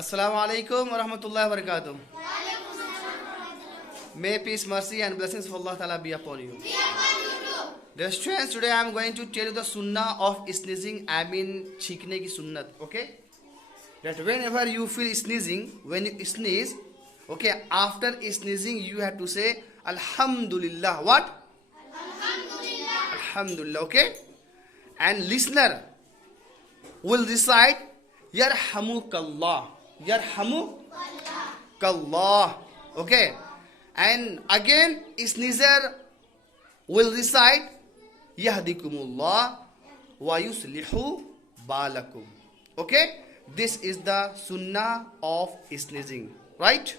Assalamu alaikum wa rahmatullahi wa barakatuh. May peace, mercy and blessings of Allah Ta'ala be upon you. Dear students, today I am going to tell you the sunnah of sneezing. I mean cheekne ki sunnat. Okay? That whenever you feel sneezing, when you sneeze, okay, after sneezing you have to say Alhamdulillah. What? Alhamdulillah. Alhamdulillah. Okay? And listener will recite Yarhamukallah. Yarhamukallah. Okay? And again, sneezer will recite Yahdikumullah wa yuslihu balakum. Okay? This is the sunnah of sneezing. Right?